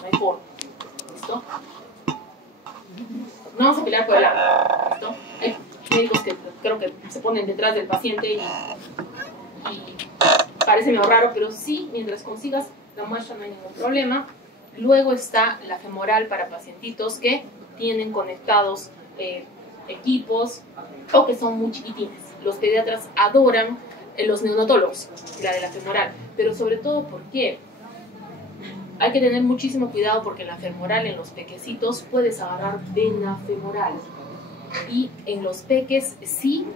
no hay forma. ¿Listo? No vamos a pelear por el agua. ¿Listo? Hay médicos que creo que se ponen detrás del paciente y parece medio raro, pero sí, mientras consigas la muestra no hay ningún problema. Luego está la femoral para pacientitos que tienen conectados equipos o que son muy chiquitines. Los pediatras adoran los neonatólogos, la de la femoral, pero sobre todo porque hay que tener muchísimo cuidado porque en la femoral, en los pequecitos, puedes agarrar vena femoral. Y en los peques sí,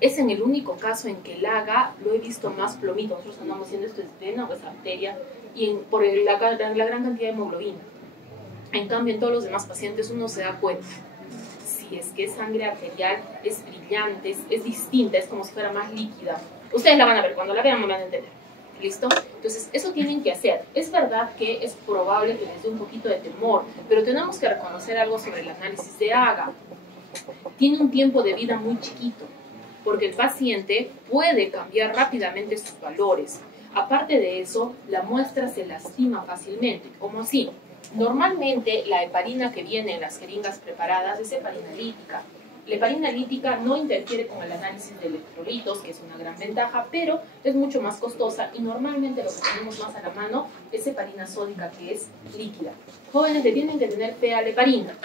es en el único caso en que el AGA lo he visto más plomito. Nosotros andamos haciendo esto es vena o es arteria y por la gran cantidad de hemoglobina. En cambio, en todos los demás pacientes uno se da cuenta. Si es que es sangre arterial, es brillante, es distinta, es como si fuera más líquida. Ustedes la van a ver, cuando la vean me van a entender. ¿Listo? Entonces, eso tienen que hacer. Es verdad que es probable que les dé un poquito de temor, pero tenemos que reconocer algo sobre el análisis de AGA. Tiene un tiempo de vida muy chiquito, porque el paciente puede cambiar rápidamente sus valores. Aparte de eso, la muestra se lastima fácilmente. ¿Cómo así? Normalmente, la heparina que viene en las jeringas preparadas es heparina lítica. La heparina lítica no interfiere con el análisis de electrolitos, que es una gran ventaja, pero es mucho más costosa y normalmente lo que tenemos más a la mano es heparina sódica, que es líquida. Jóvenes, le tienen que tener fe a la heparina.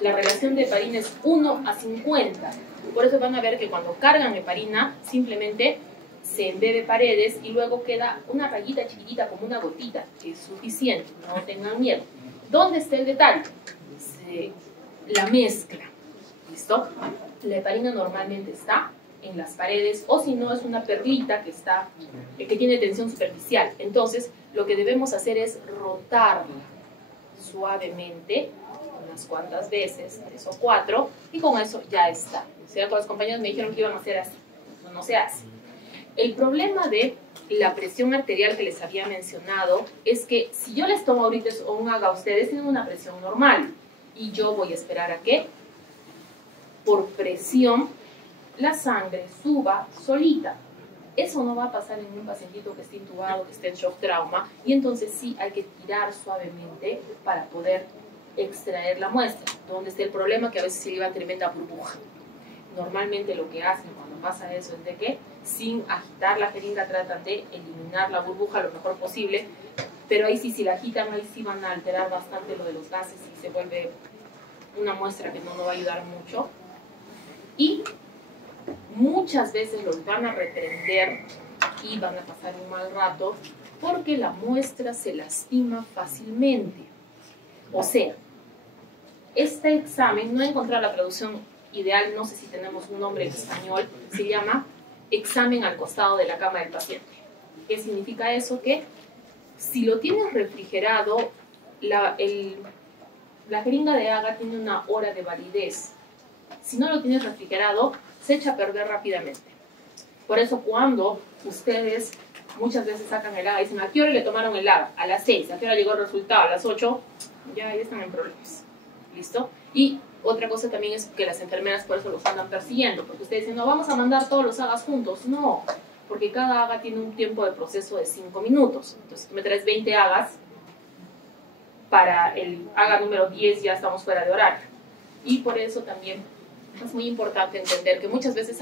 La relación de heparina es 1 a 50. Por eso van a ver que cuando cargan heparina, simplemente se embebe paredes y luego queda una rayita chiquitita como una gotita, que es suficiente, no tengan miedo. ¿Dónde está el detalle? La mezcla. ¿Listo? La heparina normalmente está en las paredes o si no es una perlita que tiene tensión superficial. Entonces, lo que debemos hacer es rotarla suavemente unas cuantas veces, 3 o 4, y con eso ya está. O sea, con los compañeros me dijeron que iban a hacer así. No se hace. El problema de la presión arterial que les había mencionado es que si yo les tomo ahorita un AGA a ustedes, tienen una presión normal y yo voy a esperar a que por presión la sangre suba solita. Eso no va a pasar en un pacientito que esté intubado, que esté en shock trauma, y entonces sí hay que tirar suavemente para poder extraer la muestra. Donde está el problema, que a veces se lleva tremenda burbuja. Normalmente lo que hacen cuando pasa eso es de que sin agitar la jeringa tratan de eliminar la burbuja lo mejor posible, pero ahí sí, si la agitan, ahí sí van a alterar bastante lo de los gases y se vuelve una muestra que no nos va a ayudar mucho. Y muchas veces los van a reprender y van a pasar un mal rato porque la muestra se lastima fácilmente. O sea, este examen, no he encontrado la traducción ideal, no sé si tenemos un nombre en español, se llama examen al costado de la cama del paciente. ¿Qué significa eso? Que si lo tienes refrigerado, la jeringa de AGA tiene una hora de validez. Si no lo tienes refrigerado, se echa a perder rápidamente. Por eso cuando ustedes muchas veces sacan el AGA y dicen, ¿a qué hora le tomaron el AGA? A las 6, ¿a qué hora llegó el resultado? A las 8, ya están en problemas. ¿Listo? Y otra cosa también es que las enfermeras por eso los andan persiguiendo, porque ustedes dicen, no, vamos a mandar todos los AGAs juntos. No, porque cada AGA tiene un tiempo de proceso de 5 minutos. Entonces tú me traes 20 AGAs, para el AGA número 10 ya estamos fuera de horario. Y por eso también es muy importante entender que muchas veces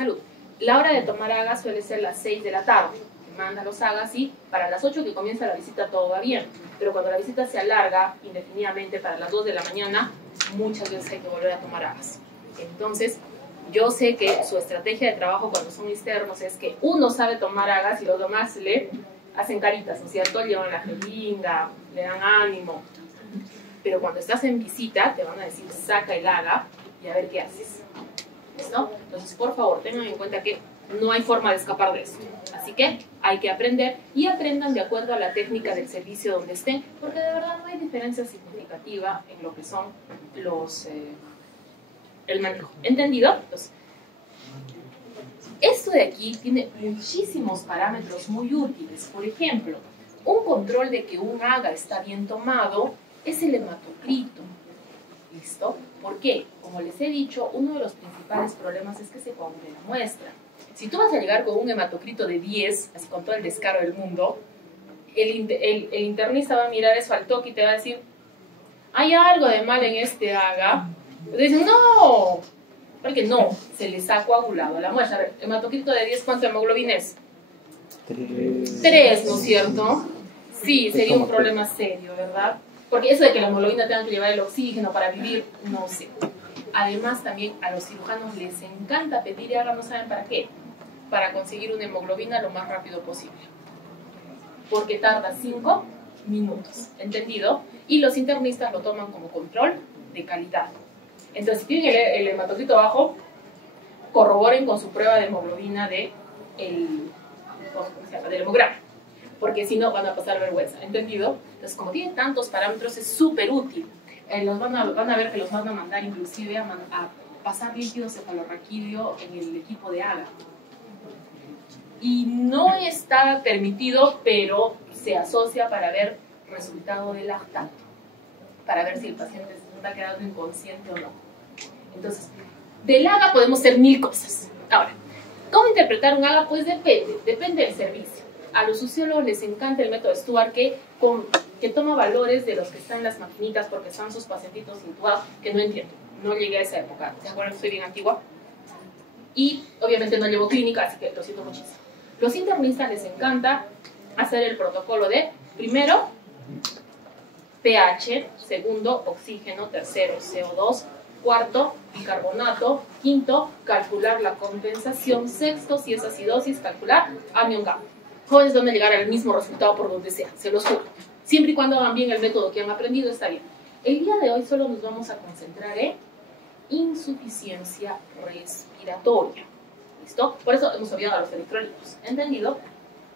la hora de tomar AGA suele ser las 6 de la tarde, que manda los AGAs y para las 8 que comienza la visita todo va bien, pero cuando la visita se alarga indefinidamente para las 2 de la mañana, muchas veces hay que volver a tomar AGAs. Entonces, yo sé que su estrategia de trabajo cuando son externos es que uno sabe tomar AGAs y los demás le hacen caritas, ¿no es cierto? Llevan la jeringa, le dan ánimo. Pero cuando estás en visita, te van a decir, saca el AGA y a ver qué haces. ¿Listo? Entonces, por favor, tengan en cuenta que no hay forma de escapar de eso. Así que hay que aprender y aprendan de acuerdo a la técnica del servicio donde estén, porque de verdad no hay diferencia significativa en lo que son el manejo. ¿Entendido? Entonces, esto de aquí tiene muchísimos parámetros muy útiles. Por ejemplo, un control de que un AGA está bien tomado es el hematocrito. ¿Listo? ¿Por qué? Como les he dicho, uno de los principales problemas es que se coagule la muestra. Si tú vas a llegar con un hematocrito de 10, así con todo el descaro del mundo, el internista va a mirar eso al toque y te va a decir, hay algo de mal en este AGA. Entonces dicen, no, porque no, se les ha coagulado la muestra. A ver, hematocrito de 10, ¿cuánto hemoglobina es? 3, ¿no es cierto? Sí, sería un problema serio, ¿verdad? Porque eso de que la hemoglobina tenga que llevar el oxígeno para vivir, no sé. Además, también a los cirujanos les encanta pedir AGA, ¿no saben para qué? Para conseguir una hemoglobina lo más rápido posible. Porque tarda 5 minutos, ¿entendido? Y los internistas lo toman como control de calidad. Entonces, si tienen el hematocrito bajo, corroboren con su prueba de hemoglobina del hemograma, porque si no van a pasar vergüenza, ¿entendido? Entonces, como tienen tantos parámetros, es súper útil. Van a ver que los van a mandar inclusive a pasar líquido cefalorraquídeo en el equipo de AGA. Y no está permitido, pero se asocia para ver resultado del lactato, para ver si el paciente se está quedando inconsciente o no. Entonces, del AGA podemos hacer 1000 cosas. Ahora, ¿cómo interpretar un AGA? Pues depende del servicio. A los sociólogos les encanta el método Stuart que toma valores de los que están en las maquinitas porque son sus pacientitos intubados, que no entiendo, no llegué a esa época, ¿de acuerdo? Soy bien antigua. Y obviamente no llevo clínica, así que lo siento muchísimo. Los internistas les encanta hacer el protocolo de, primero, pH, segundo, oxígeno, tercero, CO2, cuarto, bicarbonato, quinto, calcular la compensación, sexto, si es acidosis, calcular anión gamma. Jóvenes van a llegar al mismo resultado por donde sea, se los juro. Siempre y cuando hagan bien el método que han aprendido, está bien. El día de hoy solo nos vamos a concentrar en insuficiencia respiratoria. ¿Listo? Por eso hemos olvidado a los electrolitos. ¿Entendido?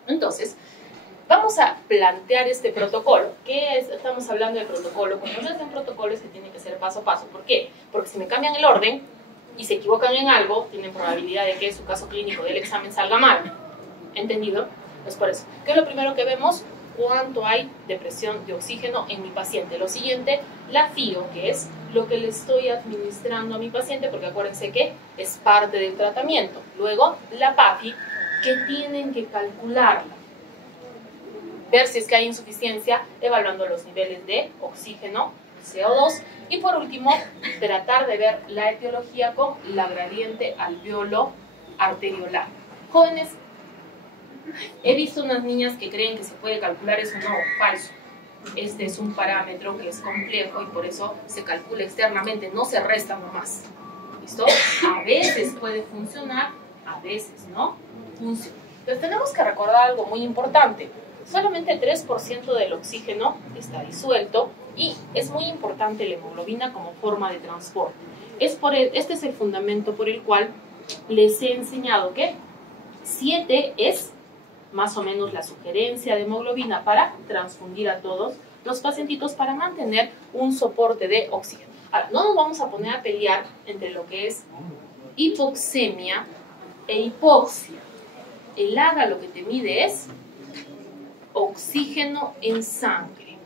Entonces, vamos a plantear este protocolo. ¿Qué es? Estamos hablando del protocolo. Cuando no es un protocolo es que tiene que ser paso a paso. ¿Por qué? Porque si me cambian el orden y se equivocan en algo, tienen probabilidad de que su caso clínico del examen salga mal. ¿Entendido? Es por eso. ¿Qué es lo primero que vemos? Cuánto hay de presión de oxígeno en mi paciente. Lo siguiente, la FIO, que es lo que le estoy administrando a mi paciente, porque acuérdense que es parte del tratamiento. Luego, la PAFI, que tienen que calcularla. Ver si es que hay insuficiencia, evaluando los niveles de oxígeno, CO2. Y por último, tratar de ver la etiología con la gradiente alveolo arteriolar. Jóvenes, he visto unas niñas que creen que se puede calcular eso. No, falso. Este es un parámetro que es complejo y por eso se calcula externamente, no se resta nomás. ¿Listo? A veces puede funcionar, a veces no funciona. Entonces tenemos que recordar algo muy importante. Solamente el 3% del oxígeno está disuelto y es muy importante la hemoglobina como forma de transporte. Este es el fundamento por el cual les he enseñado que 7 es más o menos la sugerencia de hemoglobina para transfundir a todos los pacientitos para mantener un soporte de oxígeno. Ahora, no nos vamos a poner a pelear entre lo que es hipoxemia e hipoxia. El AGA lo que te mide es oxígeno en sangre.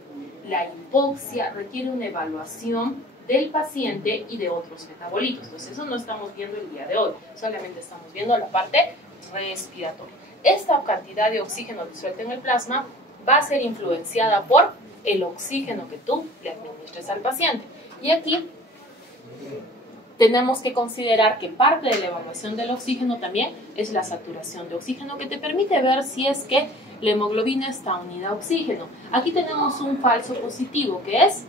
La hipoxia requiere una evaluación del paciente y de otros metabolitos. Entonces eso no estamos viendo el día de hoy, solamente estamos viendo la parte respiratoria. Esta cantidad de oxígeno disuelto en el plasma va a ser influenciada por el oxígeno que tú le administres al paciente. Y aquí tenemos que considerar que parte de la evaluación del oxígeno también es la saturación de oxígeno, que te permite ver si es que la hemoglobina está unida a oxígeno. Aquí tenemos un falso positivo, que es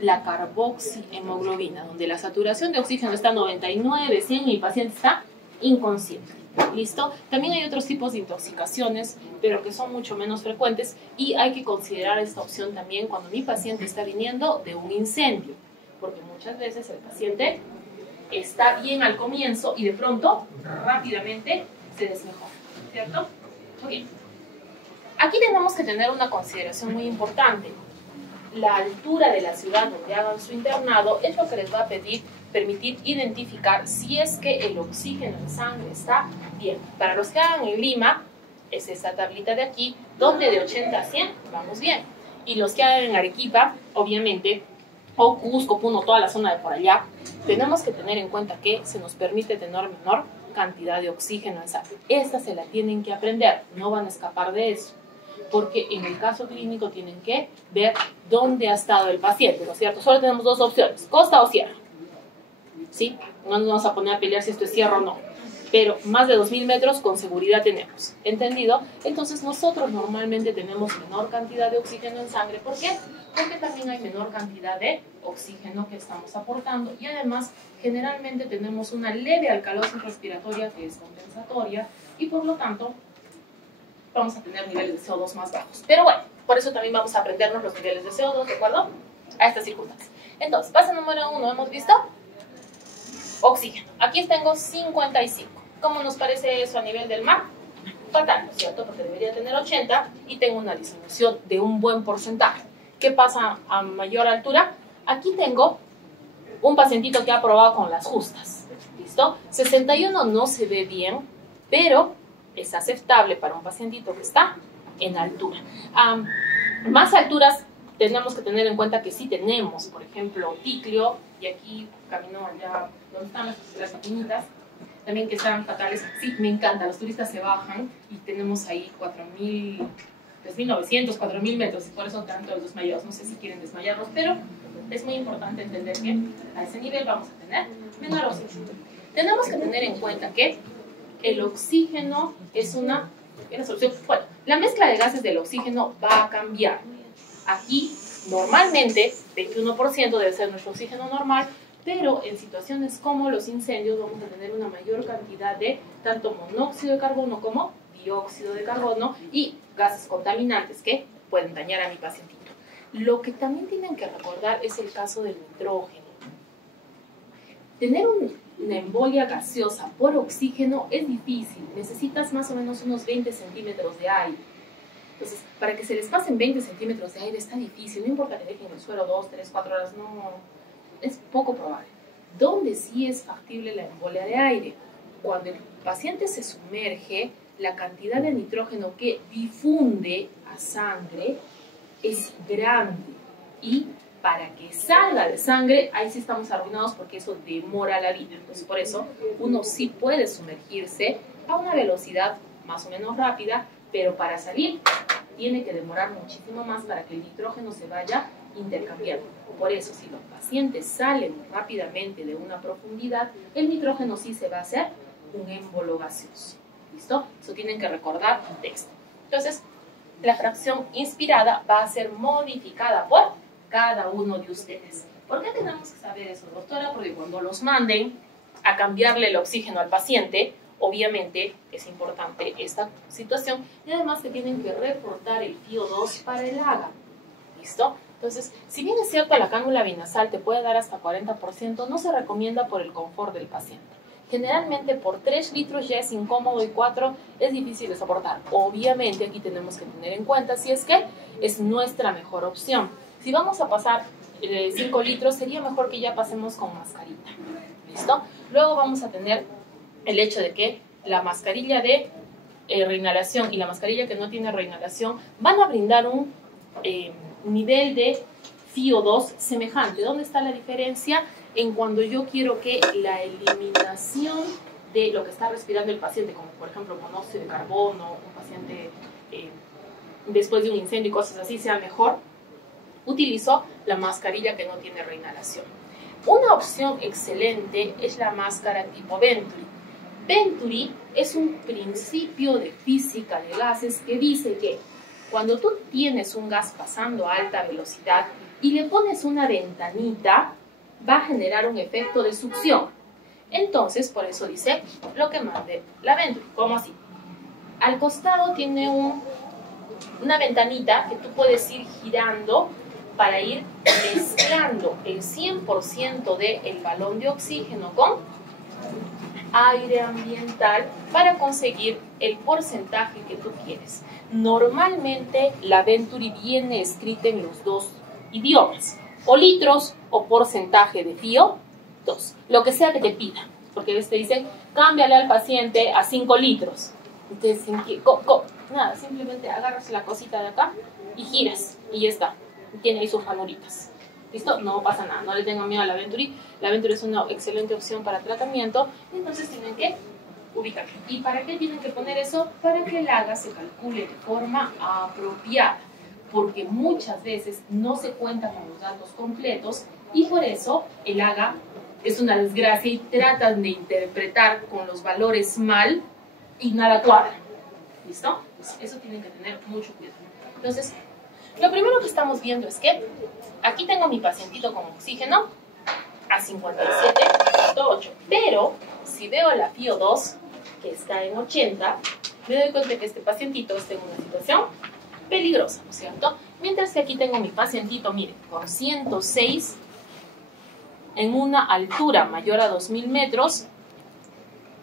la carboxihemoglobina, donde la saturación de oxígeno está 99, 100 y el paciente está inconsciente. ¿Listo? También hay otros tipos de intoxicaciones, pero que son mucho menos frecuentes y hay que considerar esta opción también cuando mi paciente está viniendo de un incendio, porque muchas veces el paciente está bien al comienzo y de pronto, rápidamente, se desmejora, ¿cierto? Muy bien. Aquí tenemos que tener una consideración muy importante. La altura de la ciudad donde hagan su internado es lo que les va a permitir identificar si es que el oxígeno en sangre está bien. Para los que hagan en Lima, es esta tablita de aquí, donde de 80 a 100 vamos bien. Y los que hagan en Arequipa, obviamente, o Cusco, Puno, toda la zona de por allá, tenemos que tener en cuenta que se nos permite tener menor cantidad de oxígeno en sangre. Esta se la tienen que aprender, no van a escapar de eso. porque en el caso clínico tienen que ver dónde ha estado el paciente, ¿no es cierto? Solo tenemos dos opciones, costa o sierra, ¿sí? No nos vamos a poner a pelear si esto es sierra o no, pero más de 2000 metros con seguridad tenemos, ¿entendido? Entonces nosotros normalmente tenemos menor cantidad de oxígeno en sangre, ¿por qué? Porque también hay menor cantidad de oxígeno que estamos aportando y además generalmente tenemos una leve alcalosis respiratoria que es compensatoria y por lo tanto vamos a tener niveles de CO2 más bajos. Pero bueno, por eso también vamos a aprendernos los niveles de CO2, ¿de acuerdo? A estas circunstancias. Entonces, paso número 1, ¿hemos visto? Oxígeno. Aquí tengo 55. ¿Cómo nos parece eso a nivel del mar? Fatal, ¿no es cierto? Porque debería tener 80 y tengo una disminución de un buen porcentaje. ¿Qué pasa a mayor altura? Aquí tengo un pacientito que ha probado con las justas. ¿Listo? 61 no se ve bien, pero es aceptable para un pacientito que está en altura. Más alturas tenemos que tener en cuenta que sí tenemos, por ejemplo, Ticlio, y aquí camino allá donde están las maquinitas, también que están fatales. Sí, me encanta, los turistas se bajan y tenemos ahí 4.000, 3.900, 4.000 metros, y por eso tanto los desmayados. No sé si quieren desmayarlos, pero es muy importante entender que a ese nivel vamos a tener menor oxígeno. Tenemos que tener en cuenta que el oxígeno es una solución. Bueno, la mezcla de gases del oxígeno va a cambiar. Aquí, normalmente, 21% debe ser nuestro oxígeno normal, pero en situaciones como los incendios vamos a tener una mayor cantidad de tanto monóxido de carbono como dióxido de carbono y gases contaminantes que pueden dañar a mi pacientito. Lo que también tienen que recordar es el caso del nitrógeno. Tener una embolia gaseosa por oxígeno es difícil. Necesitas más o menos unos 20 centímetros de aire. Entonces, para que se les pasen 20 centímetros de aire está difícil. No importa que dejen el suelo 2, 3, 4 horas, no, es poco probable. Donde sí es factible la embolia de aire, cuando el paciente se sumerge, la cantidad de nitrógeno que difunde a sangre es grande y para que salga de sangre, ahí sí estamos arruinados porque eso demora la vida. Entonces, por eso uno sí puede sumergirse a una velocidad más o menos rápida, pero para salir tiene que demorar muchísimo más para que el nitrógeno se vaya intercambiando. Por eso, si los pacientes salen rápidamente de una profundidad, el nitrógeno sí se va a hacer un émbolo gaseoso. ¿Listo? Eso tienen que recordar el texto. Entonces, la fracción inspirada va a ser modificada por cada uno de ustedes. ¿Por qué tenemos que saber eso, doctora? Porque cuando los manden a cambiarle el oxígeno al paciente, obviamente es importante esta situación y además que tienen que reportar el FiO2 para el AGA. ¿Listo? Entonces, si bien es cierto la cánula binasal te puede dar hasta 40%, no se recomienda por el confort del paciente. Generalmente por 3 litros ya es incómodo y 4 es difícil de soportar. Obviamente aquí tenemos que tener en cuenta si es que es nuestra mejor opción. Si vamos a pasar 5 litros, sería mejor que ya pasemos con mascarilla. ¿Listo? Luego vamos a tener el hecho de que la mascarilla de reinhalación y la mascarilla que no tiene reinhalación van a brindar un nivel de FiO2 semejante. ¿Dónde está la diferencia? En cuando yo quiero que la eliminación de lo que está respirando el paciente, como por ejemplo monóxido de carbono, un paciente después de un incendio y cosas así, sea mejor, utilizo la mascarilla que no tiene reinhalación. Una opción excelente es la máscara tipo Venturi. Venturi es un principio de física de gases que dice que cuando tú tienes un gas pasando a alta velocidad y le pones una ventanita, va a generar un efecto de succión. Entonces, por eso dice lo que mande la Venturi, como así. Al costado tiene una ventanita que tú puedes ir girando para ir mezclando el 100% del balón de oxígeno con aire ambiental para conseguir el porcentaje que tú quieres. Normalmente la Venturi viene escrita en los dos idiomas, o litros o porcentaje de FiO2, lo que sea que te pida, porque te dicen cámbiale al paciente a 5 litros. Entonces, nada, simplemente agarras la cosita de acá y giras y ya está. Tiene ahí sus ranuritas. ¿Listo? No pasa nada, no le tengan miedo a la Venturi. La Venturi es una excelente opción para tratamiento. Entonces tienen que ubican. ¿Y para qué tienen que poner eso? Para que el AGA se calcule de forma apropiada, porque muchas veces no se cuenta con los datos completos y por eso el AGA es una desgracia y tratan de interpretar con los valores mal y nada cuadra. ¿Listo? Pues eso tienen que tener mucho cuidado. Entonces, lo primero que estamos viendo es que aquí tengo mi pacientito con oxígeno a 57.8, pero si veo la FiO2 que está en 80, me doy cuenta que este pacientito está en una situación peligrosa, ¿no es cierto? Mientras que aquí tengo mi pacientito, miren, con 106 en una altura mayor a 2000 metros.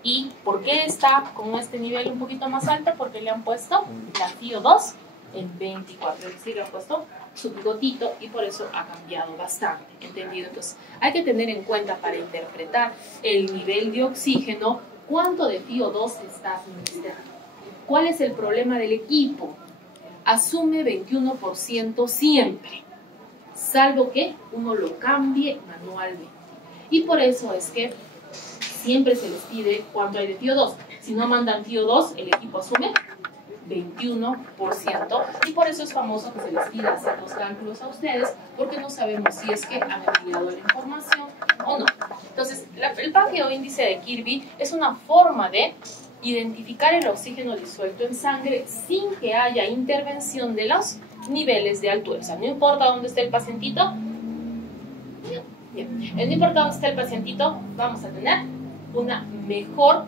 ¿Y por qué está con este nivel un poquito más alto? Porque le han puesto la FiO2 en 24, es decir, le han puesto su bigotito y por eso ha cambiado bastante, ¿entendido? Entonces, hay que tener en cuenta para interpretar el nivel de oxígeno, cuánto de FiO2 se está administrando. ¿Cuál es el problema del equipo? Asume 21% siempre, salvo que uno lo cambie manualmente. Y por eso es que siempre se les pide cuánto hay de FiO2. Si no mandan FiO2, el equipo asume 21%. Y por eso es famoso que se les pida hacer los cálculos a ustedes, porque no sabemos si es que han enviado la información o no. Entonces, el PAFI o índice de Kirby es una forma de identificar el oxígeno disuelto en sangre sin que haya intervención de los niveles de altura. O sea, no importa dónde esté el pacientito, bien, no importa dónde esté el pacientito, vamos a tener una mejor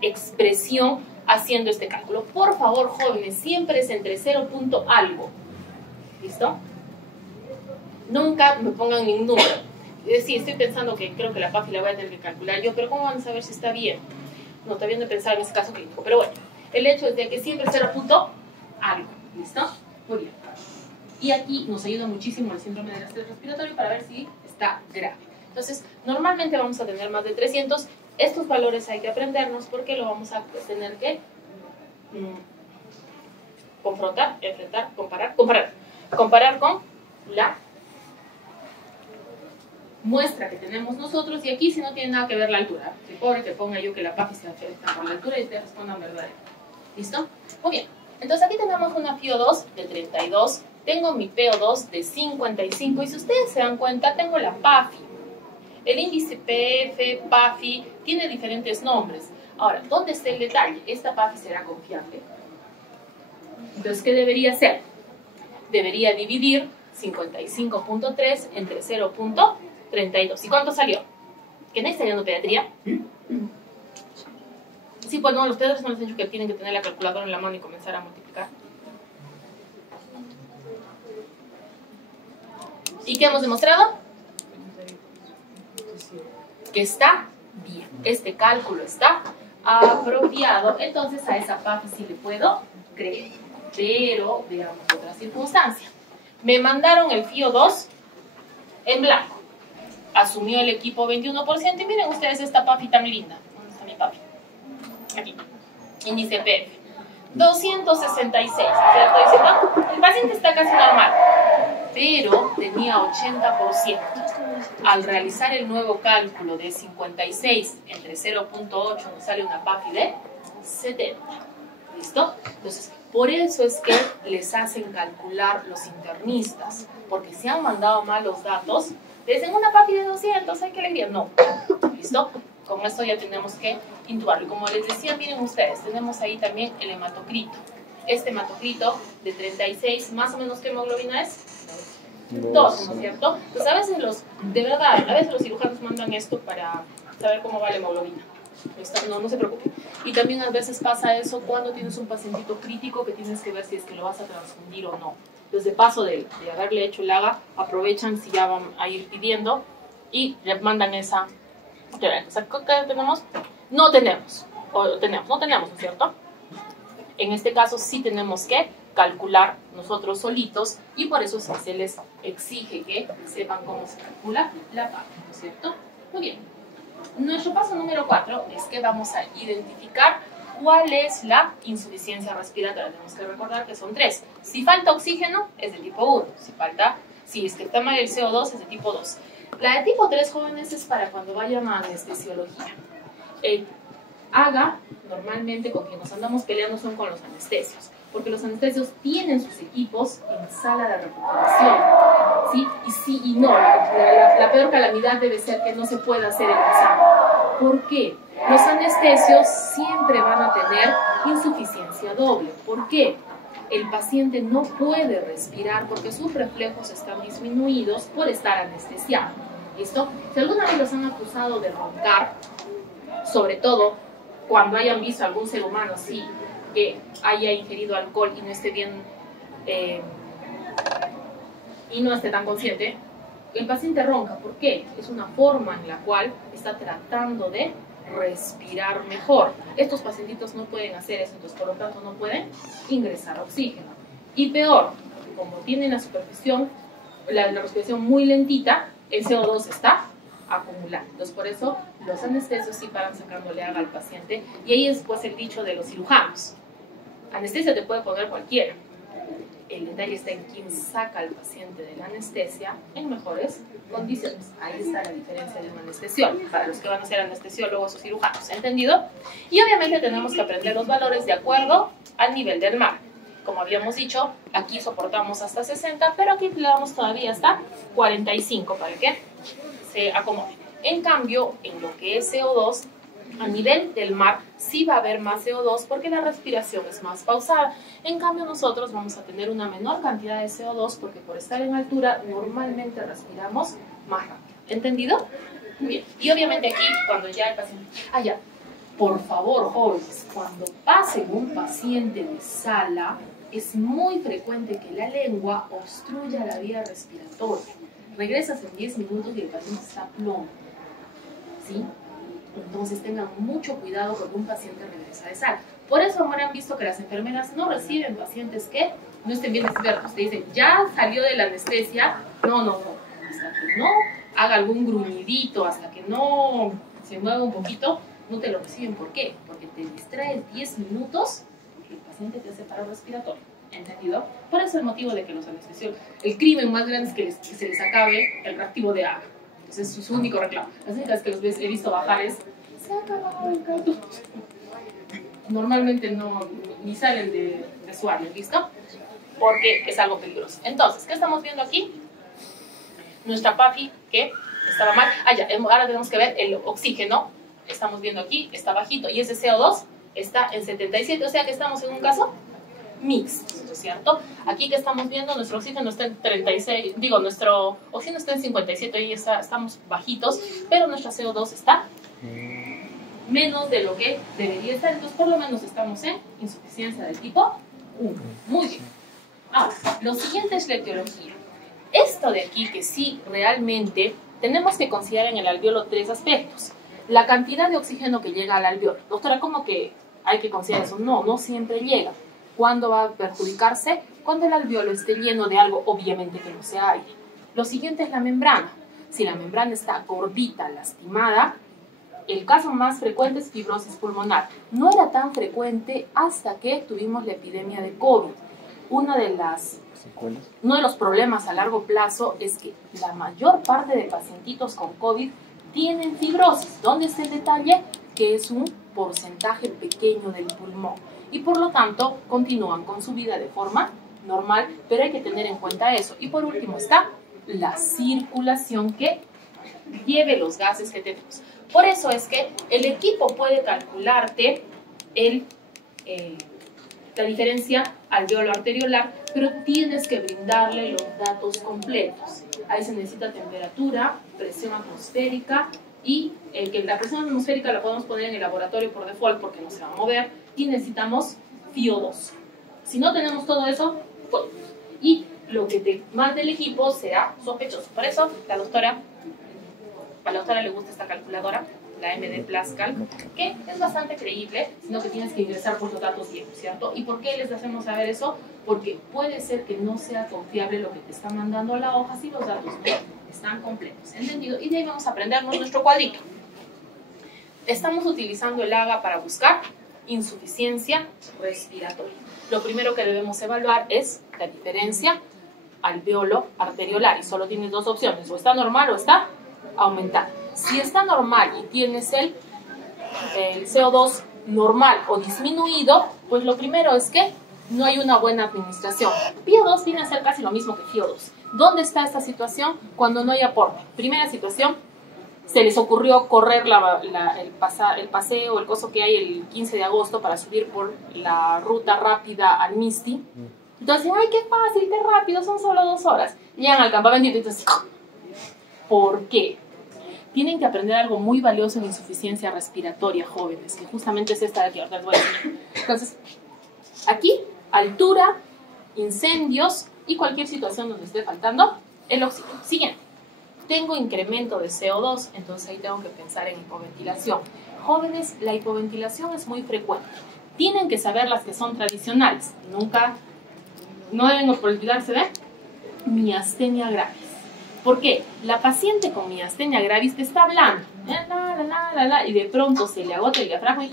expresión haciendo este cálculo. Por favor, jóvenes, siempre es entre 0 punto algo. ¿Listo? Nunca me pongan ningún número. Sí, estoy pensando que creo que la PAFI la voy a tener que calcular yo, pero ¿cómo van a saber si está bien? No, todavía no he pensado en ese caso clínico, pero bueno, el hecho es de que siempre es 0 punto algo. ¿Listo? Muy bien. Y aquí nos ayuda muchísimo el síndrome del estrés respiratorio para ver si está grave. Entonces, normalmente vamos a tener más de 300. Estos valores hay que aprendernos porque lo vamos a tener que confrontar, enfrentar, comparar con la muestra que tenemos nosotros. Y aquí si no tiene nada que ver la altura, que pobre que ponga yo que la PAFI se afecta por la altura y ustedes respondan verdadero. ¿Listo? Muy bien. Entonces aquí tenemos una FiO2 de 32, tengo mi PO2 de 55 y si ustedes se dan cuenta tengo la PAFI. El índice PF, PAFI, tiene diferentes nombres. Ahora, ¿dónde está el detalle? ¿Esta PAFI será confiable? Entonces, ¿qué debería ser? Debería dividir 55.3 entre 0.32. ¿Y cuánto salió? ¿Que nadie está viendo pediatría? Sí, pues no, los pediatras no les han dicho que tienen que tener la calculadora en la mano y comenzar a multiplicar. ¿Y qué hemos demostrado? Que está bien, este cálculo está apropiado, entonces a esa PAFI sí le puedo creer. Pero veamos otra circunstancia. Me mandaron el FiO2 en blanco, asumió el equipo 21% y miren ustedes esta PAFI tan linda. ¿Dónde está mi PAFI? Aquí, índice PF 266, ¿cierto? Diciendo, el paciente está casi normal, pero tenía 80%. Al realizar el nuevo cálculo de 56 entre 0.8 nos sale una PAFI de 70. ¿Listo? Entonces, por eso es que les hacen calcular los internistas, porque si han mandado mal los datos, les den una PAFI de 200, ¡ay, qué alegría! No. ¿Listo? Con esto ya tenemos que intubarlo. Y como les decía, miren ustedes, tenemos ahí también el hematocrito. Este hematocrito de 36, más o menos, ¿qué hemoglobina es? 2, ¿no es cierto? Pues a veces de verdad, a veces los cirujanos mandan esto para saber cómo va la hemoglobina. No se preocupen. Y también a veces pasa eso cuando tienes un pacientito crítico que tienes que ver si es que lo vas a transfundir o no. Entonces, de paso de haberle hecho el AGA, aprovechan si ya van a ir pidiendo y le mandan esa. O sea, ¿qué tenemos? No tenemos, ¿no es cierto? En este caso sí tenemos que calcular nosotros solitos y por eso se les exige que sepan cómo se calcula la PAFI, ¿no es cierto? Muy bien. Nuestro paso número 4 es que vamos a identificar cuál es la insuficiencia respiratoria. Tenemos que recordar que son 3. Si falta oxígeno, es de tipo 1. Si es que está mal el CO2, es de tipo 2. La de tipo 3, jóvenes, es para cuando vayan a anestesiología. haga, normalmente con quien nos andamos peleando son con los anestesios, porque los anestesios tienen sus equipos en sala de recuperación, ¿sí? Y sí y no, la peor calamidad debe ser que no se pueda hacer el examen. ¿Por qué? Los anestesios siempre van a tener insuficiencia doble. ¿Por qué? El paciente no puede respirar porque sus reflejos están disminuidos por estar anestesiado. ¿Listo? Si alguna vez los han acusado de roncar, sobre todo cuando hayan visto a algún ser humano así, que haya ingerido alcohol y no esté bien, y no esté tan consciente, el paciente ronca. ¿Por qué? Es una forma en la cual está tratando de respirar mejor. Estos pacientitos no pueden hacer eso, entonces por lo tanto no pueden ingresar oxígeno. Y peor, como tienen la superficie, la respiración muy lentita, el CO2 está acumulando. Entonces por eso los anestesios sí paran sacándole agua al paciente. Y ahí es pues el dicho de los cirujanos: anestesia te puede poner cualquiera. El detalle está en quién saca al paciente de la anestesia en mejores condiciones. Ahí está la diferencia de un anestesiólogo, para los que van a ser anestesiólogos o cirujanos, ¿entendido? Y obviamente tenemos que aprender los valores de acuerdo al nivel del mar. Como habíamos dicho, aquí soportamos hasta 60, pero aquí le damos todavía hasta 45 para que se acomode. En cambio, en lo que es CO2, a nivel del mar sí va a haber más CO2 porque la respiración es más pausada. En cambio nosotros vamos a tener una menor cantidad de CO2 porque por estar en altura normalmente respiramos más rápido. ¿Entendido? Muy bien. Y obviamente aquí cuando ya el paciente... ya. Por favor, jóvenes, cuando pasen un paciente de sala, es muy frecuente que la lengua obstruya la vía respiratoria. Regresas en 10 minutos y el paciente está plomo. ¿Sí? Entonces tengan mucho cuidado cuando un paciente regresa de sala. Por eso ahora han visto que las enfermeras no reciben pacientes que no estén bien despiertos. Te dicen, ya salió de la anestesia. No. Hasta que no haga algún gruñidito, hasta que no se mueva un poquito, no te lo reciben. ¿Por qué? Porque te distraes 10 minutos que el paciente te hace paro respiratorio. ¿Entendido? Por eso el motivo de que los anestesiólogos, el crimen más grande es que se les acabe el reactivo de agua. Ese es su único reclamo. Las únicas que los he visto bajar es, se ha acabado el cartucho. Normalmente no, ni salen de su área, ¿listo? Porque es algo peligroso. Entonces, ¿qué estamos viendo aquí? Nuestra PAFI, que estaba mal. Ahora tenemos que ver el oxígeno. Estamos viendo aquí, está bajito. Y ese CO2 está en 77, o sea que estamos en un caso mixto, ¿cierto? Aquí que estamos viendo, nuestro oxígeno está en 36, nuestro oxígeno está en 57, y estamos bajitos, pero nuestra CO2 está menos de lo que debería estar, entonces por lo menos estamos en insuficiencia del tipo 1. Muy bien. Ahora, lo siguiente es la etiología. Esto de aquí que sí realmente tenemos que considerar en el alveolo 3 aspectos. La cantidad de oxígeno que llega al alveolo. Doctora, ¿cómo que hay que considerar eso? No siempre llega. ¿Cuándo va a perjudicarse? Cuando el alveolo esté lleno de algo, obviamente que no sea aire. Lo siguiente es la membrana. Si la membrana está gordita, lastimada, el caso más frecuente es fibrosis pulmonar. No era tan frecuente hasta que tuvimos la epidemia de COVID. Uno de los problemas a largo plazo es que la mayor parte de pacientitos con COVID tienen fibrosis. ¿Dónde está el detalle? Que es un porcentaje pequeño del pulmón. Y por lo tanto continúan con su vida de forma normal, pero hay que tener en cuenta eso. Y por último está la circulación que lleve los gases que tenemos. Por eso es que el equipo puede calcularte la diferencia alveolo-arteriolar, pero tienes que brindarle los datos completos. Ahí se necesita temperatura, presión atmosférica y que la presión atmosférica la podemos poner en el laboratorio por default porque no se va a mover, y necesitamos FiO2. Si no tenemos todo eso, pues, y lo que te mande el equipo será sospechoso. Por eso a la doctora le gusta esta calculadora, la MD Plascal, que es bastante creíble, sino que tienes que ingresar por los datos bien, ¿cierto? ¿Y por qué les hacemos saber eso? Porque puede ser que no sea confiable lo que te está mandando a la hoja si los datos no están completos, ¿entendido? Y de ahí vamos a aprendernos nuestro cuadrito. Estamos utilizando el AGA para buscar insuficiencia respiratoria. Lo primero que debemos evaluar es la diferencia alveolo-arteriolar, y solo tienes dos opciones, o está normal o está aumentado. Si está normal y tienes el el CO2 normal o disminuido, pues lo primero es que no hay una buena administración. PO2 viene a ser casi lo mismo que FiO2. ¿Dónde está esta situación? Cuando no hay aporte. Primera situación, se les ocurrió correr el paseo, el coso que hay el 15 de agosto para subir por la ruta rápida al Misti. Entonces, ¡ay, qué fácil, qué rápido! Son solo 2 horas. Llegan al campamento y entonces, ¿por qué? Tienen que aprender algo muy valioso en insuficiencia respiratoria, jóvenes, que justamente es esta de aquí, ahorita les voy a decir. Entonces, aquí, altura, incendios y cualquier situación donde esté faltando el oxígeno. Siguiente. Tengo incremento de CO2, entonces ahí tengo que pensar en hipoventilación. Jóvenes, la hipoventilación es muy frecuente. Tienen que saber las que son tradicionales. No deben olvidarse de miastenia gravis. ¿Por qué? La paciente con miastenia gravis te está hablando, y de pronto se le agota el diafragma y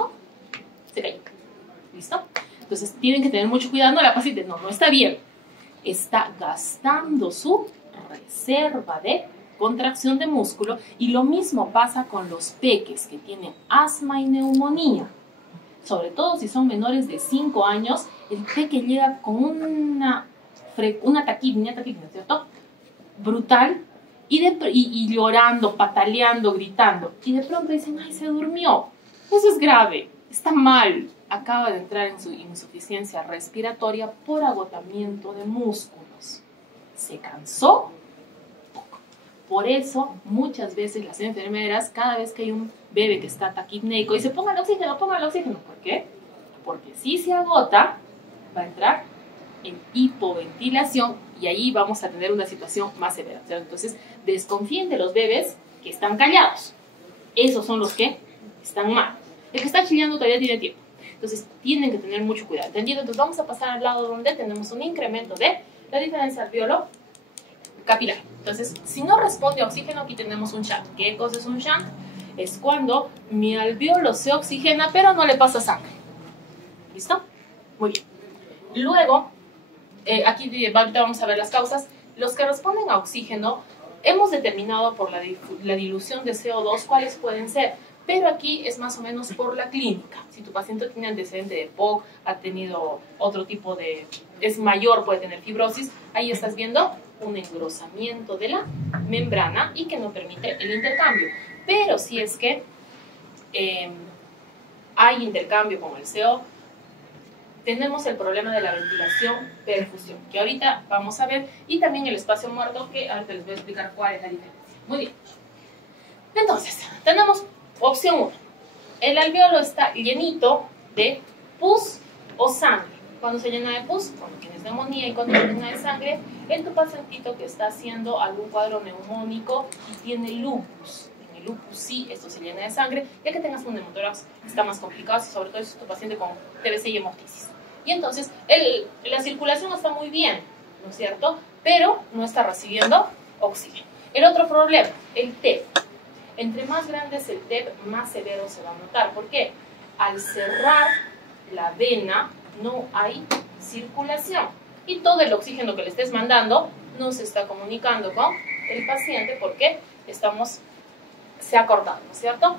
se cae. ¿Listo? Entonces tienen que tener mucho cuidado. No, la paciente no está bien. Está gastando su reserva de contracción de músculo, y lo mismo pasa con los peques que tienen asma y neumonía. Sobre todo si son menores de 5 años, el peque llega con una taquipnea, ¿cierto? Brutal, y llorando, pataleando, gritando. Y de pronto dicen, ¡ay, se durmió! Eso es grave, está mal. Acaba de entrar en su insuficiencia respiratoria por agotamiento de músculos. Se cansó. Por eso, muchas veces las enfermeras, cada vez que hay un bebé que está taquipneico, dicen, póngale oxígeno, póngale oxígeno. ¿Por qué? Porque si se agota, va a entrar en hipoventilación y ahí vamos a tener una situación más severa. Entonces, desconfíen de los bebés que están callados. Esos son los que están mal. El que está chillando todavía tiene tiempo. Entonces, tienen que tener mucho cuidado. ¿Entendido? Entonces, vamos a pasar al lado donde tenemos un incremento de la diferencia alveolo capilar. Entonces, si no responde a oxígeno, aquí tenemos un shunt. ¿Qué cosa es un shunt? Es cuando mi alveolo se oxigena, pero no le pasa sangre. ¿Listo? Muy bien. Luego, aquí ahorita vamos a ver las causas. Los que responden a oxígeno, hemos determinado por la dilución de CO2 cuáles pueden ser, pero aquí es más o menos por la clínica. Si tu paciente tiene antecedente de POC, ha tenido otro tipo es mayor, puede tener fibrosis, ahí estás viendo un engrosamiento de la membrana y que no permite el intercambio. Pero si es que hay intercambio con el CO, tenemos el problema de la ventilación perfusión, que ahorita vamos a ver, y también el espacio muerto, que ahorita les voy a explicar cuál es la diferencia. Muy bien. Entonces, tenemos opción 1. El alveolo está llenito de pus o sangre. Cuando se llena de pus, cuando tienes neumonía, y cuando se llena de sangre, en tu pacientito que está haciendo algún cuadro neumónico y tiene lupus. En el lupus sí, esto se llena de sangre. Ya que tengas un neumotórax está más complicado, y sobre todo si es tu paciente con TBC y hemoptisis. Y entonces la circulación está muy bien, ¿no es cierto? Pero no está recibiendo oxígeno. El otro problema, el TEP. Entre más grande es el TEP, más severo se va a notar. ¿Por qué? Al cerrar la vena no hay circulación. Y todo el oxígeno que le estés mandando no se está comunicando con el paciente porque se ha cortado, ¿no es cierto?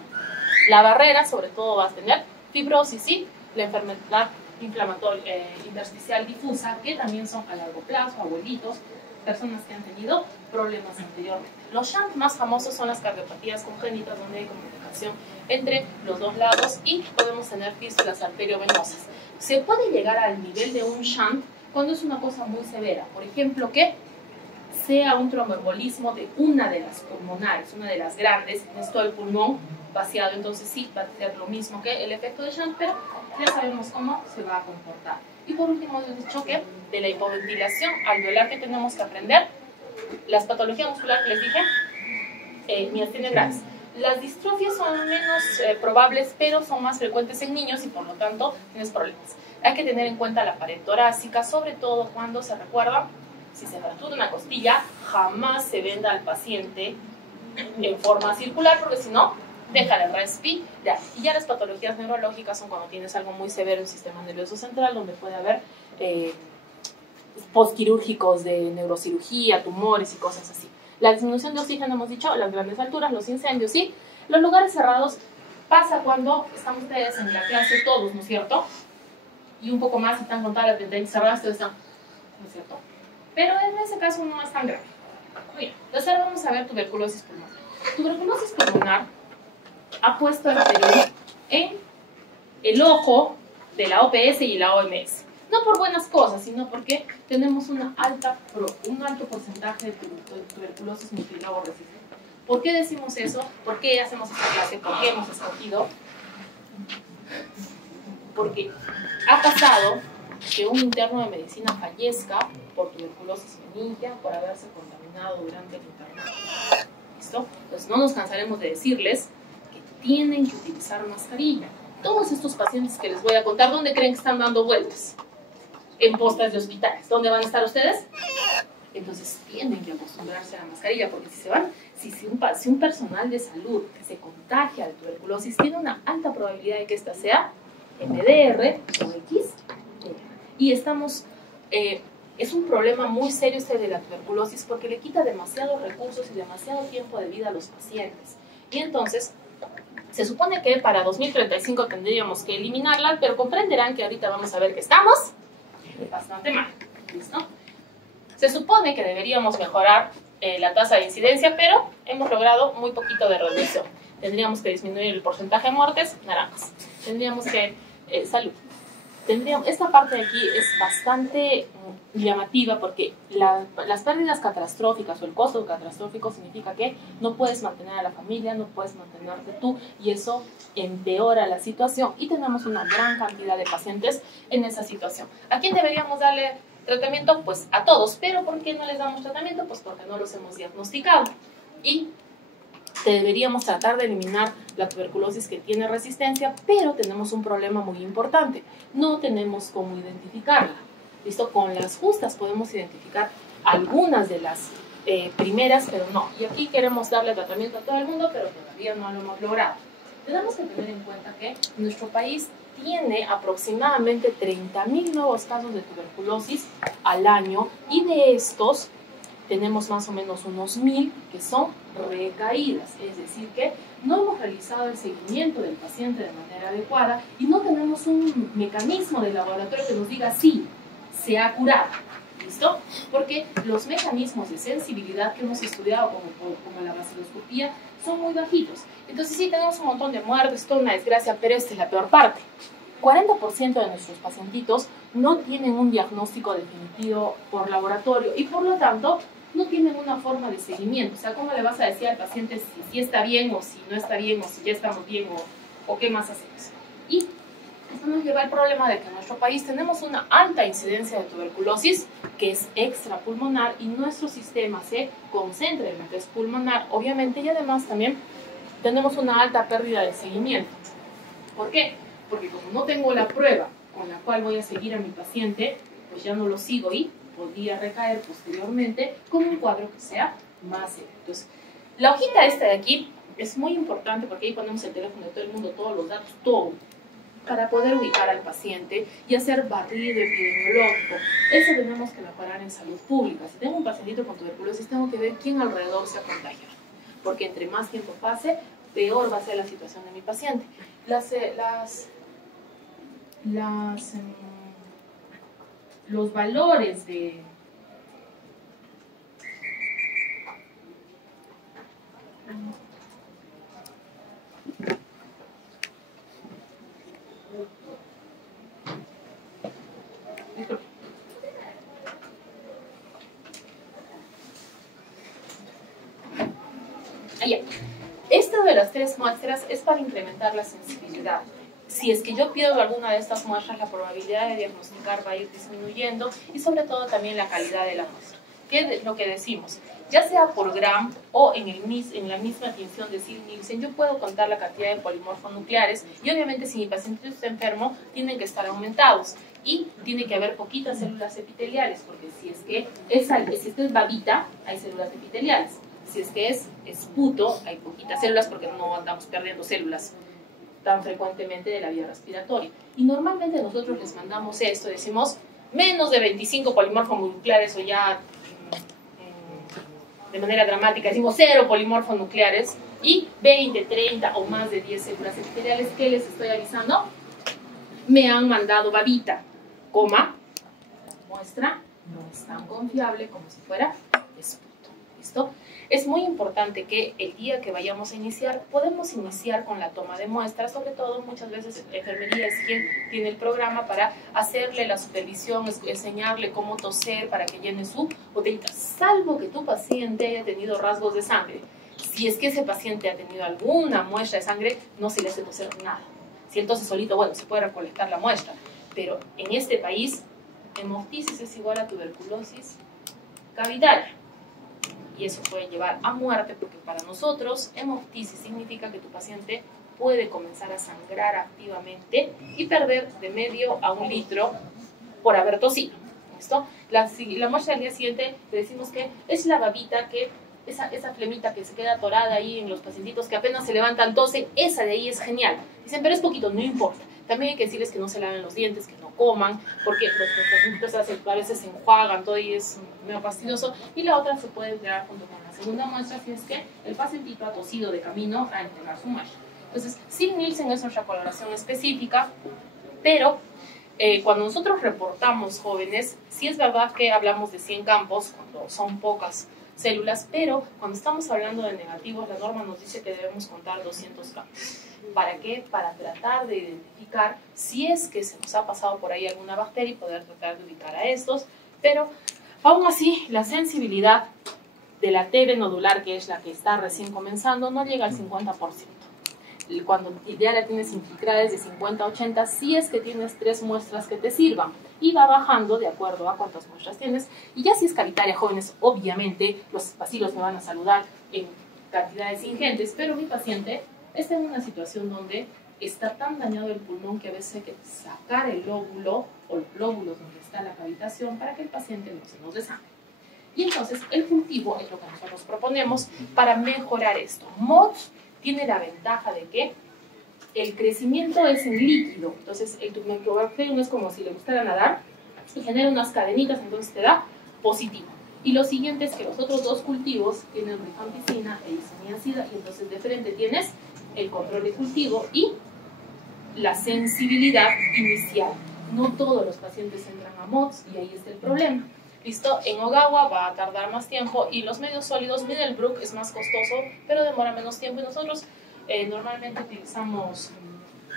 La barrera, sobre todo, va a tener fibrosis y la enfermedad inflamatoria intersticial difusa, que también son a largo plazo, abuelitos, personas que han tenido problemas anteriormente. Los shunts más famosos son las cardiopatías congénitas, donde hay comunicación entre los dos lados y podemos tener fístulas arteriovenosas. Se puede llegar al nivel de un shunt cuando es una cosa muy severa, por ejemplo, que sea un tromboembolismo de una de las pulmonares, una de las grandes, es todo el pulmón vaciado, entonces sí va a ser lo mismo que el efecto de shunt, pero ya sabemos cómo se va a comportar. Y por último, les he dicho que de la hipoventilación alveolar que tenemos que aprender, las patologías musculares que les dije, miastenia gravis. Las distrofias son menos probables, pero son más frecuentes en niños y por lo tanto tienes problemas. Hay que tener en cuenta la pared torácica, sobre todo cuando se recuerda, si se fractura una costilla, jamás se venda al paciente en forma circular, porque si no, deja de respirar. Y ya las patologías neurológicas son cuando tienes algo muy severo en el sistema nervioso central, donde puede haber postquirúrgicos de neurocirugía, tumores y cosas así. La disminución de oxígeno, hemos dicho, las grandes alturas, los incendios y los lugares cerrados pasa cuando están ustedes en la clase todos, ¿no es cierto? Y un poco más, están con todas las ventanillas cerradas, ustedes están, ¿no es cierto? Pero en ese caso no es tan grave. Bien, entonces ahora vamos a ver tuberculosis pulmonar. Tuberculosis pulmonar ha puesto al Perú en el ojo de la OPS y la OMS. No por buenas cosas, sino porque tenemos un alto porcentaje de tuberculosis multilobo resistente. ¿Por qué decimos eso? ¿Por qué hacemos esta clase? ¿Por qué hemos escogido? Porque ha pasado que un interno de medicina fallezca por tuberculosis meningia, por haberse contaminado durante el internado. ¿Listo? Entonces no nos cansaremos de decirles que tienen que utilizar mascarilla. Todos estos pacientes que les voy a contar, ¿dónde creen que están dando vueltas? En postas de hospitales. ¿Dónde van a estar ustedes? Entonces tienen que acostumbrarse a la mascarilla, porque si un personal de salud que se contagia de tuberculosis tiene una alta probabilidad de que esta sea MDR o X. Y es un problema muy serio este de la tuberculosis, porque le quita demasiados recursos y demasiado tiempo de vida a los pacientes. Y entonces, se supone que para 2035 tendríamos que eliminarla, pero comprenderán que ahorita vamos a ver que estamos bastante mal. ¿Listo? Se supone que deberíamos mejorar la tasa de incidencia, pero hemos logrado muy poquito de reducción. Tendríamos que disminuir el porcentaje de muertes, naranjas. Tendríamos que... salud. Esta parte de aquí es bastante llamativa, porque las pérdidas catastróficas o el costo catastrófico significa que no puedes mantener a la familia, no puedes mantenerte tú, y eso empeora la situación, y tenemos una gran cantidad de pacientes en esa situación. ¿A quién deberíamos darle tratamiento? Pues a todos. ¿Pero por qué no les damos tratamiento? Pues porque no los hemos diagnosticado. Y deberíamos tratar de eliminar la tuberculosis que tiene resistencia, pero tenemos un problema muy importante. No tenemos cómo identificarla. ¿Listo? Con las justas podemos identificar algunas de las primeras, pero no. Y aquí queremos darle tratamiento a todo el mundo, pero todavía no lo hemos logrado. Tenemos que tener en cuenta que nuestro país tiene aproximadamente 30.000 nuevos casos de tuberculosis al año, y de estos tenemos más o menos unos 1.000 que son recaídas, es decir, que no hemos realizado el seguimiento del paciente de manera adecuada y no tenemos un mecanismo de laboratorio que nos diga sí, se ha curado. ¿Listo? Porque los mecanismos de sensibilidad que hemos estudiado, como la baciloscopía, son muy bajitos. Entonces sí, tenemos un montón de muertes, toda una desgracia, pero esta es la peor parte. 40% de nuestros pacientitos no tienen un diagnóstico definitivo por laboratorio y por lo tanto no tienen una forma de seguimiento. O sea, ¿cómo le vas a decir al paciente si está bien o si no está bien, o si ya estamos bien, o qué más hacemos? Y esto nos lleva al problema de que en nuestro país tenemos una alta incidencia de tuberculosis que es extrapulmonar, y nuestro sistema se concentra en lo que es pulmonar, obviamente, y además también tenemos una alta pérdida de seguimiento. ¿Por qué? Porque como no tengo la prueba con la cual voy a seguir a mi paciente, pues ya no lo sigo y podría recaer posteriormente con un cuadro que sea más serio. Entonces, la hojita esta de aquí es muy importante, porque ahí ponemos el teléfono de todo el mundo, todos los datos, todo, para poder ubicar al paciente y hacer barrido epidemiológico. Eso tenemos que mejorar en salud pública. Si tengo un pacientito con tuberculosis, tengo que ver quién alrededor se ha contagiado, porque entre más tiempo pase, peor va a ser la situación de mi paciente. Los valores de Esto de las 3 muestras es para incrementar la sensibilidad. Si es que yo pierdo alguna de estas muestras, la probabilidad de diagnosticar va a ir disminuyendo, y sobre todo también la calidad de la muestra. ¿Qué es lo que decimos? Ya sea por Gram o en la misma tinción de Sil-Nielsen, yo puedo contar la cantidad de polimorfos nucleares, y obviamente si mi paciente está enfermo, tienen que estar aumentados. Y tiene que haber poquitas células epiteliales, porque si es que es babita, hay células epiteliales. Si es que es esputo, hay poquitas células, porque no andamos perdiendo células tan frecuentemente de la vía respiratoria. Y normalmente nosotros les mandamos esto, decimos menos de 25 polimorfos nucleares, o ya de manera dramática, decimos 0 polimorfonucleares y 20, 30 o más de 10 células epiteliales, ¿qué les estoy avisando? Me han mandado babita, coma, muestra no es tan confiable como si fuera esputo. ¿Listo? Es muy importante que el día que vayamos a iniciar, podemos iniciar con la toma de muestras, sobre todo muchas veces enfermería es quien tiene el programa para hacerle la supervisión, enseñarle cómo toser para que llene su botellita, salvo que tu paciente haya tenido rasgos de sangre. Si es que ese paciente ha tenido alguna muestra de sangre, no se le hace toser nada. Si entonces solito, bueno, se puede recolectar la muestra, pero en este país, hemoptisis es igual a tuberculosis cavitaria. Y eso puede llevar a muerte, porque para nosotros hemoptisis significa que tu paciente puede comenzar a sangrar activamente y perder de medio a 1 litro por haber tosido. ¿Listo? La muestra del día siguiente le decimos que es la babita, que esa flemita que se queda atorada ahí en los pacientitos que apenas se levantan, tose, esa de ahí es genial. Dicen, pero es poquito, no importa. También hay que decirles que no se laven los dientes, que no coman, porque los pacientes a veces se enjuagan todo y es medio fastidioso. Y la otra se puede entregar junto con la segunda muestra si es que el pacientito ha tosido de camino a entregar su muestra. Entonces, sin Nielsen es nuestra coloración específica, pero cuando nosotros reportamos jóvenes, sí es verdad que hablamos de 100 campos, cuando son pocas células, pero cuando estamos hablando de negativos, la norma nos dice que debemos contar 200 campos. ¿Para qué? Para tratar de identificar si es que se nos ha pasado por ahí alguna bacteria y poder tratar de ubicar a estos, pero aún así la sensibilidad de la TB nodular, que es la que está recién comenzando, no llega al 50%. Cuando ya la tienes infiltrada es de 50 a 80, si es que tienes 3 muestras que te sirvan, y va bajando de acuerdo a cuántas muestras tienes. Y ya si es cavitaria, jóvenes, obviamente los bacilos me van a saludar en cantidades ingentes, pero mi paciente está en una situación donde está tan dañado el pulmón que a veces hay que sacar el lóbulo o los lóbulos donde está la cavitación para que el paciente no se nos desangre. Y entonces el cultivo es lo que nosotros proponemos para mejorar esto. MODS tiene la ventaja de que el crecimiento es en líquido, entonces el Microbacterium es como si le gustara nadar y genera unas cadenitas, entonces te da positivo. Y lo siguiente es que los otros dos cultivos tienen rifampicina e isoniazida, y entonces de frente tienes el control de cultivo y la sensibilidad inicial. No todos los pacientes entran a MODS y ahí está el problema. ¿Listo? En Ogawa va a tardar más tiempo y los medios sólidos, Middlebrook es más costoso, pero demora menos tiempo, y nosotros normalmente utilizamos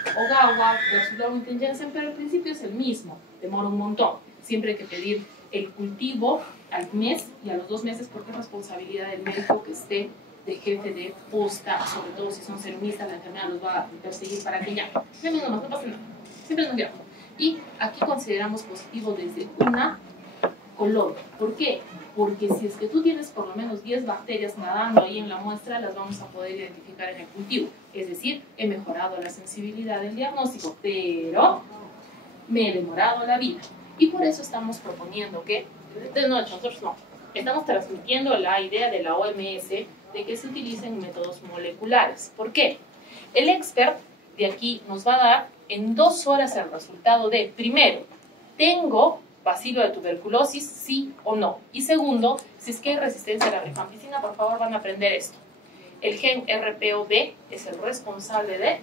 Ogawa versus Long-Term Janssen, pero al principio es el mismo, demora un montón. Siempre hay que pedir el cultivo al mes y a los 2 meses, porque es responsabilidad del médico que esté de jefe de posta, sobre todo si son serumistas, la enfermedad los va a perseguir para que ya, no pasa nada, siempre nos llevamos. Y aquí consideramos positivo desde una color. ¿Por qué? Porque si es que tú tienes por lo menos 10 bacterias nadando ahí en la muestra, las vamos a poder identificar en el cultivo. Es decir, he mejorado la sensibilidad del diagnóstico, pero me he demorado la vida. Y por eso estamos proponiendo que, nosotros no, estamos transmitiendo la idea de la OMS de que se utilicen métodos moleculares. ¿Por qué? El expert de aquí nos va a dar en 2 horas el resultado de, primero, ¿tengo bacilo de tuberculosis, sí o no? Y segundo, si es que hay resistencia a la rifampicina, por favor van a aprender esto. El gen RPOB es el responsable de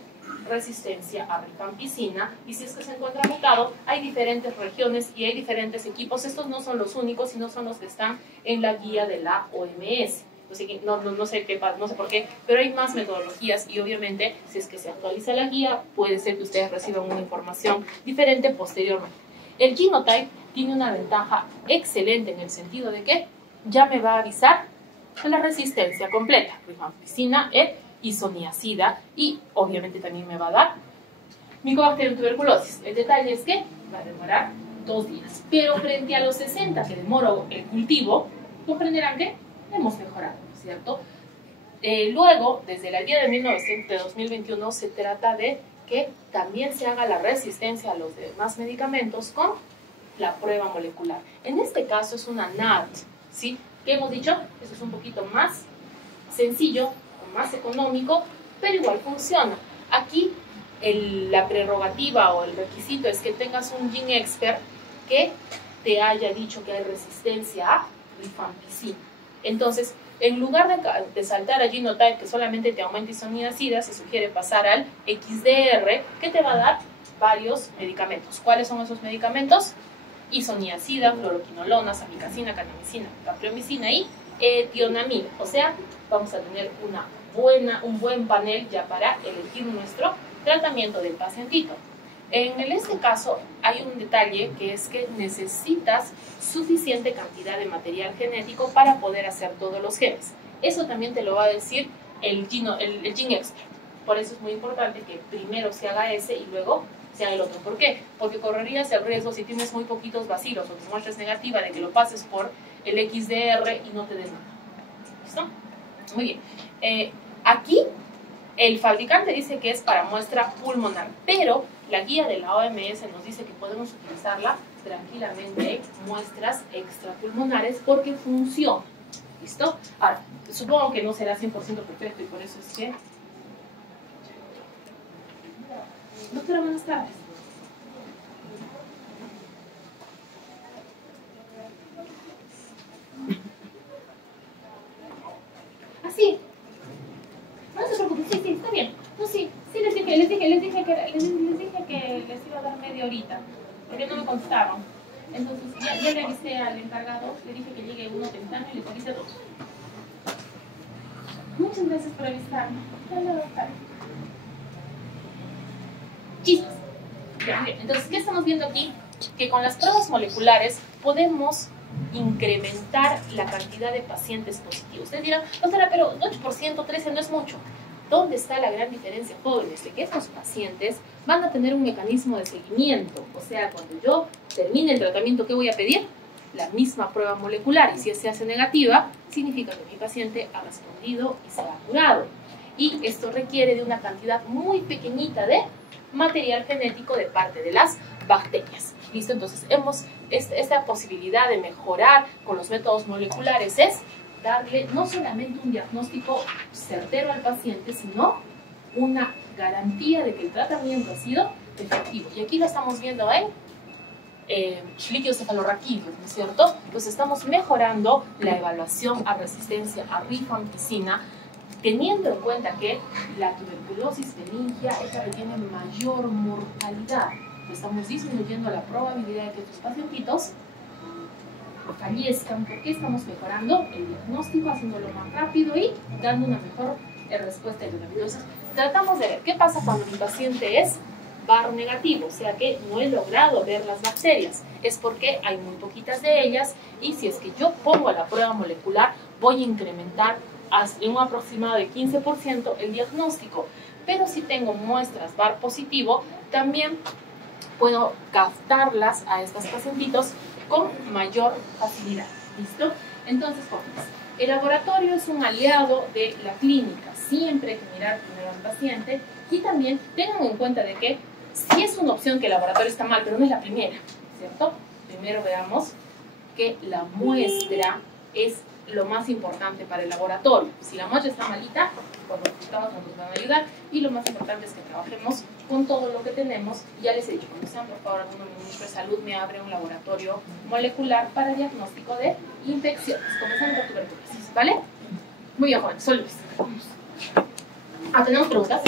resistencia a rifampicina, y si es que se encuentra mutado, hay diferentes regiones y hay diferentes equipos. Estos no son los únicos, sino son los que están en la guía de la OMS. No sé por qué, pero hay más metodologías, y obviamente si es que se actualiza la guía, puede ser que ustedes reciban una información diferente posteriormente. El Genotype tiene una ventaja excelente en el sentido de que ya me va a avisar la resistencia completa, rifampicina e isoniazida, y obviamente también me va a dar Mycobacterium tuberculosis. El detalle es que va a demorar 2 días, pero frente a los 60 que demoró el cultivo, comprenderán que hemos mejorado, ¿cierto? Luego, desde la guía de 2021, se trata de que también se haga la resistencia a los demás medicamentos con la prueba molecular. En este caso es una NAT, ¿sí? ¿Qué hemos dicho? Eso es un poquito más sencillo, más económico, pero igual funciona. Aquí la prerrogativa o el requisito es que tengas un gene expert que te haya dicho que hay resistencia a rifampicina. Entonces, En lugar de saltar a Genotype, que solamente te aumenta isoniazida, se sugiere pasar al XDR, que te va a dar varios medicamentos. ¿Cuáles son esos medicamentos? Isoniazida, fluoroquinolonas, amikacina, kanamicina, capreomicina y etionamida. O sea, vamos a tener un buen panel ya para elegir nuestro tratamiento del pacientito. En este caso hay un detalle, que es que necesitas suficiente cantidad de material genético para poder hacer todos los genes. Eso también te lo va a decir el Gene Expert. Por eso es muy importante que primero se haga ese y luego se haga el otro. ¿Por qué? Porque correrías el riesgo, si tienes muy poquitos bacilos o tu muestra es negativa, de que lo pases por el XDR y no te des nada. ¿Listo? Muy bien. Aquí el fabricante dice que es para muestra pulmonar, pero la guía de la OMS nos dice que podemos utilizarla tranquilamente en muestras extrapulmonares porque funciona. ¿Listo? Ahora, supongo que no será 100% perfecto y por eso es que... Doctora, buenas tardes. Ah, sí. No se preocupen, sí, está bien. No, sí, les dije que les iba a dar media horita, porque no me contestaron. Entonces ya le avisé al encargado, le dije que llegue uno temprano y les avisé a todos. Muchas gracias por avisarme. Hasta luego. Chistes. Entonces, ¿qué estamos viendo aquí? Que con las pruebas moleculares podemos incrementar la cantidad de pacientes positivos. Ustedes dirán, doctora, pero 8%, 13% no es mucho. ¿Dónde está la gran diferencia, jóvenes? De que estos pacientes van a tener un mecanismo de seguimiento. O sea, cuando yo termine el tratamiento, ¿qué voy a pedir? La misma prueba molecular. Y si se hace negativa, significa que mi paciente ha respondido y se ha curado. Y esto requiere de una cantidad muy pequeñita de material genético de parte de las bacterias. ¿Listo? Entonces, esta posibilidad de mejorar con los métodos moleculares es darle no solamente un diagnóstico certero al paciente, sino una garantía de que el tratamiento ha sido efectivo. Y aquí lo estamos viendo en líquido cefalorraquídeo, ¿no es cierto? Entonces estamos mejorando la evaluación a resistencia a rifampicina, teniendo en cuenta que la tuberculosis meningia es la que tiene mayor mortalidad. Estamos disminuyendo la probabilidad de que estos pacientitos fallezcan, porque estamos mejorando el diagnóstico, haciéndolo más rápido y dando una mejor respuesta al tratamiento. Entonces, tratamos de ver qué pasa cuando mi paciente es VAR negativo, o sea que no he logrado ver las bacterias. Es porque hay muy poquitas de ellas y si es que yo pongo la prueba molecular, voy a incrementar en un aproximado de 15% el diagnóstico. Pero si tengo muestras VAR positivo, también puedo captarlas a estos pacientitos con mayor facilidad. ¿Listo? Entonces, jóvenes, el laboratorio es un aliado de la clínica. Siempre hay que mirar primero al paciente y también tengan en cuenta de que sí es una opción que el laboratorio está mal, pero no es la primera, ¿cierto? Primero veamos que la muestra es lo más importante para el laboratorio. Si la muestra está malita, pues los resultados no nos van a ayudar y lo más importante es que trabajemos con todo lo que tenemos. Ya les he dicho, cuando sean por favor algún ministro de salud me abre un laboratorio molecular para diagnóstico de infecciones, comenzando por tuberculosis, ¿vale? Muy bien, jóvenes, soy Luis. ¿Tenemos preguntas?